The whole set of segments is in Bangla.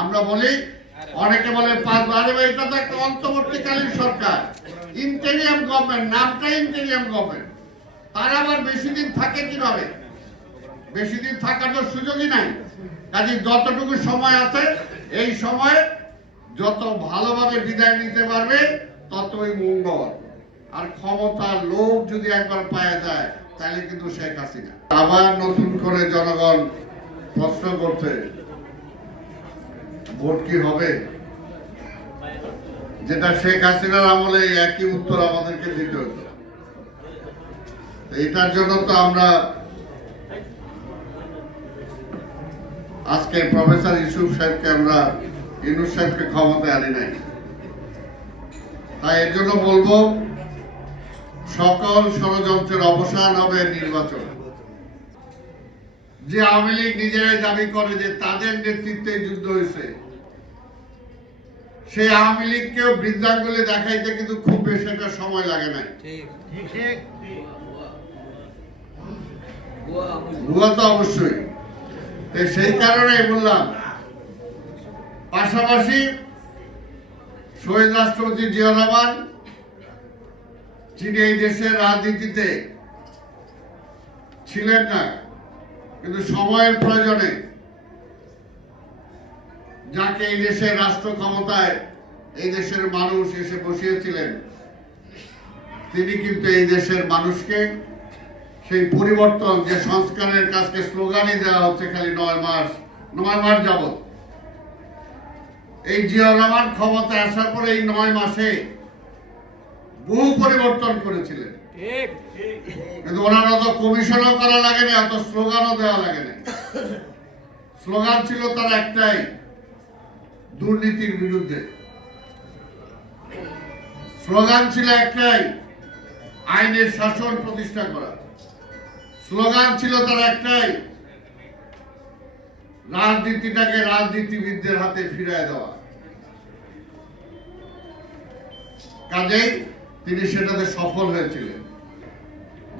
আমরা বলি, অনেকে বলে 5 বারে এটা তো একটা অন্তর্বর্তীকালীন সরকার, ইন্টেরিয়াম গভর্নমেন্ট, নামটা ইন্টেরিয়াম গভর্নমেন্ট। তারা আবার বেশি দিন থাকে কিভাবে? বেশি দিন থাকার তো সুযোগই নাই। কাজে যতটুকু সময় আছে এই সময় যত ভালোভাবে বিদায় নিতে পারবে ততই মঙ্গল। আর ক্ষমতার লোভ যদি একবার পাওয়া যায় তাহলে কিন্তু শেখ হাসিনা আবার নতুন করে জনগণ প্রশ্ন করছে ভোট কি হবে, যেটা শেখ হাসিনার আমলে একই উত্তর আমাদেরকে দিতে হতো। এটার জন্য তো আমরা আজকে প্রফেসর ইউসুফ সাহেবকে ক্ষমতায় আনি নাই। তাই এর জন্য বলবো, সকল ষড়যন্ত্রের অবসান হবে নির্বাচন। যে আওয়ামী লীগ নিজেরাই দাবি করে যে তাদের নেতৃত্বে যুদ্ধ হয়েছে, সেই আওয়ামী লীগকেও বৃদ্ধাঙ্গুলে দেখাইতে কিন্তু খুব বেশি একটা সময় লাগে নাই। ভুয়া তো অবশ্যই। সেই কারণে বললাম, পাশাপাশি শহীদ রাষ্ট্রপতি জিয়া রহমান, যিনি এই দেশের রাজনীতিতে ছিলেন না, কিন্তু সময়ের প্রয়োজনে যাকে এই দেশের রাষ্ট্র ক্ষমতায় এই দেশের মানুষ এসে বসিয়েছিলেন, তিনি কিন্তু এই দেশের মানুষকে সেই পরিবর্তন, যে সংস্কারের কাজকে স্লোগানই দেওয়া হচ্ছে খালি 9 মাস যাবত, এই জিয়া রহমান ক্ষমতায় আসার পরে এই 9 মাসে বহু পরিবর্তন করেছিলেন। কিন্তু ওনার অত কমিশনও করা লাগে না, অত স্লোগানও দেওয়া লাগে না। স্লোগান ছিল তার একটাই, দুর্নীতির বিরুদ্ধে। স্লোগান ছিল একটাই, আইনের শাসন প্রতিষ্ঠা করা। স্লোগান ছিল তার একটাই, রাজনীতিটাকে রাজনীতিবিদদের হাতে ফিরিয়ে দেওয়া। কাজেই তিনি সেটাতে সফল হয়েছিলেন।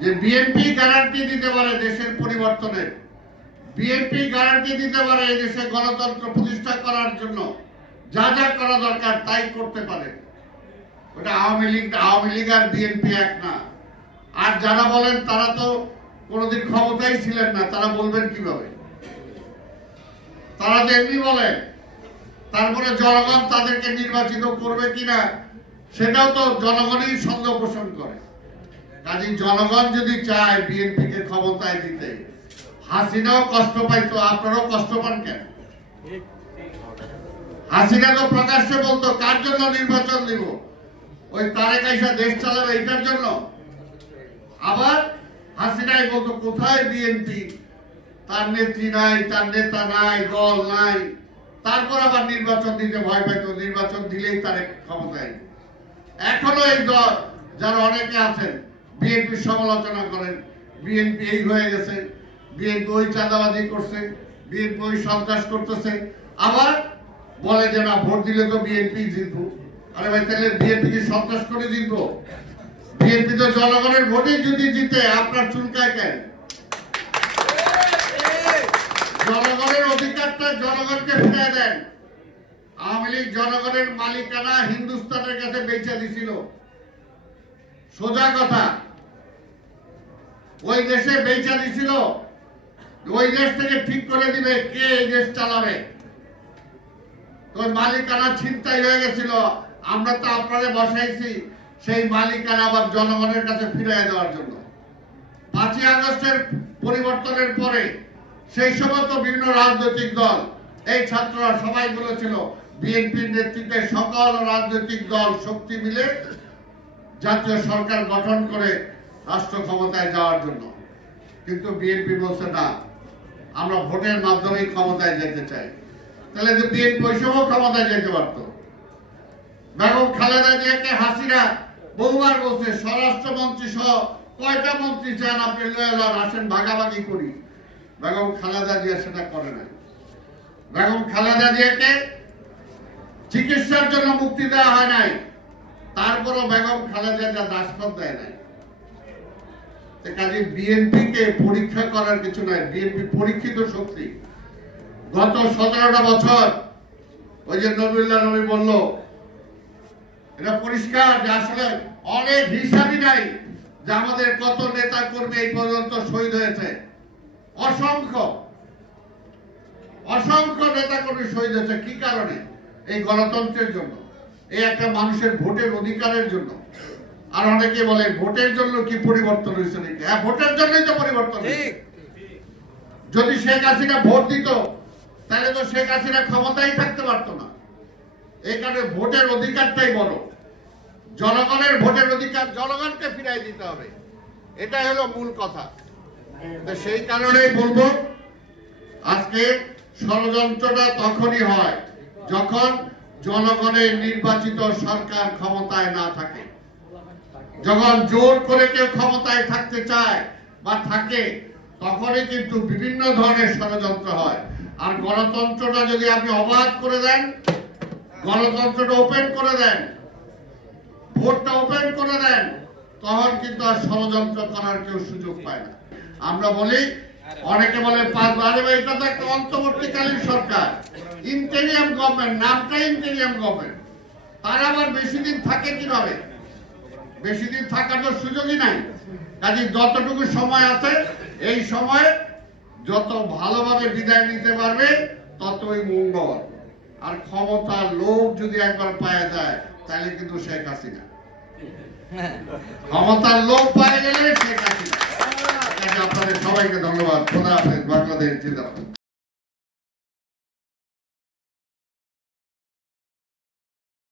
যে বিএনপি গ্যারান্টি দিতে পারে দেশের পরিবর্তনের, বিএনপি গ্যারান্টি দিতে পারে এই দেশে গণতন্ত্র প্রতিষ্ঠা করার জন্য যা যা করা দরকার তাই করতে পারে। ওটা আওয়ামী লীগ আর বিএনপি এক না। আর যারা বলেন তারা তো কোনোদিন ক্ষমতায় ছিলেন না, তারা বলবেন কিভাবে? তারা তো এমনি বলেন, তারপরে জনগণ তাদেরকে নির্বাচিত করবে কিনা সেটাও তো জনগণই সন্দেহ পোষণ করে। কাজে জনগণ যদি চায় বিএনপি কে ক্ষমতায় দিতে, হাসিনাও কষ্ট পাইতো, আপনারাও কষ্ট পান কেন? হাসিনা তো প্রকাশ্যে বলতো কার জন্য নির্বাচন দিব, ওই তারেক আইসা দেশ চালাবে এটার জন্য। আবার হাসিনাই বলতো কোথায় বিএনপি, তার নেত্রী নাই, তার নেতা নাই, দল নাই, তারপর আবার নির্বাচন দিতে ভয় পাইতো, নির্বাচন দিলেই তারেক ক্ষমতায়। এখনো এই দল যারা অনেকে আছেন বিএনপি সমালোচনা করেন, বিএনপি এই হয়ে গেছে, বিএনপি ওই চাঁদাবাজি করছে, বিএনপি ওই সন্ত্রাস করতেছে, আবার বলে যে না ভোট দিলে তো বিএনপি জিতবো। আরে ভাই, তাহলে বিএনপি কি সন্ত্রাস করে জিতবো? বিএনপি তো জনগণের ভোটে যদি জিতে আপনার চুলকায় কেন? জনগণের অধিকারটা জনগণকে ফিরিয়ে দেন। আওয়ামী লীগ জনগণের মালিকানা হিন্দুস্তানের কাছে বেচে দিছিল, সোজা কথা। ওই দেশে বেচে দিছিল, ওই দেশ থেকে ঠিক করে দিবে কে এই দেশ চালাবে। তো মালিকানা ছিনতাই হয়ে গেছিল, আমরা তো আপনারে বসাইছি সেই মালিকানা আবার জনগণের কাছে ফিরিয়ে দেওয়ার জন্য। 5ই আগস্টের পরিবর্তনের পরে সেই সময় তো বিভিন্ন রাজনৈতিক দল, এই ছাত্ররা সবাই বলেছিল বিএনপির নেতৃত্বে সকল রাজনৈতিক দল শক্তি মিলে জাতীয় সরকার গঠন করে রাষ্ট্র ক্ষমতায় যাওয়ার জন্য। কিন্তু বিএনপি বলছে না, আমরা ভোটের মাধ্যমে ক্ষমতায় যেতে চাই। তাহলে যে বিএনপি ওই সময় ক্ষমতায় যেতে পারত। বেগম খালেদা জিয়াকে হাসিনা বহুবার বলছে স্বরাষ্ট্রমন্ত্রী সহ কয়টা মন্ত্রী চান আপনি লয়ে আসেন ভাগাভাগি করি। বেগম খালেদা জিয়া সেটা করে নাই। বেগম খালেদা জিয়াকে চিকিৎসার জন্য মুক্তি দেওয়া হয় নাই, তারপরও বেগম খালেদা জিয়া দাসখত দেয় নাই। কাজে বিএনপি কে পরীক্ষা করার কিছু নাই, বিএনপি পরীক্ষিত শক্তি। গত 17টা বছর ওই যে নবীউল্লাহ নবী বলল, এটা পরিষ্কার যে আসলে অনেক হিসাবই নাই যে আমাদের কত নেতা কর্মী এই পর্যন্ত শহীদ হয়েছে। অসংখ্য অসংখ্য নেতা কর্মী শহীদ হয়েছে। কি কারণে? এই গণতন্ত্রের জন্য, এই একটা মানুষের ভোটের অধিকারের জন্য। আর অনেকে বলে ভোটের জন্য কি পরিবর্তন হয়েছে নাকি? হ্যাঁ, ভোটের জন্যই তো পরিবর্তন হয়েছে। যদি শেখ হাসিনা ভোট দিত তাহলে তো শেখ হাসিনা ক্ষমতায় থাকতে পারতো না। এই কারণে ভোটের অধিকারটাই বড়। জনগণের ভোটের অধিকার জনগণকে ফিরাই দিতে হবে, এটাই হলো মূল কথা। সেই কারণেই বলবো, আজকে ষড়যন্ত্রটা তখনই হয় যখন জনগণের নির্বাচিত সরকার ক্ষমতায় না থাকে। যখন জোর করে কেউ ক্ষমতায় থাকতে চায় বা থাকে, তখনই কিন্তু বিভিন্ন ধরনের ষড়যন্ত্র হয়। আর গণতন্ত্রটা যদি আপনি অবাধ করে দেন, গণতন্ত্রটা ওপেন করে দেন, ভোটটা ওপেন করে দেন, তখন কিন্তু আর ষড়যন্ত্র করার কেউ সুযোগ পায় না। আমরা বলি, অনেকে বলে 5 বারে এটা তো একটা অন্তর্বর্তীকালীন সরকার, ইন্টেরিয়াম গভর্নমেন্ট, নামটা ইন্টেরিয়াম গভর্নমেন্ট। তারা আবার বেশি দিন থাকে কিভাবে? বেশি দিন থাকার তো সুযোগই নাই। কাজে যতটুকু সময় আছে, এই সময়ে যত ভালোভাবে বিদায় নিতে পারবে ততই মঙ্গল। আর ক্ষমতার লোভ যদি একবার পাওয়া যায় তাহলে কিন্তু শেখ হাসিনা, ক্ষমতার লোভ পাওয়া গেলে শেখ হাসিনা। আপনাদের সবাইকে ধন্যবাদ। খোদা হাফেজ। বাংলাদেশ জিন্দাবাদ।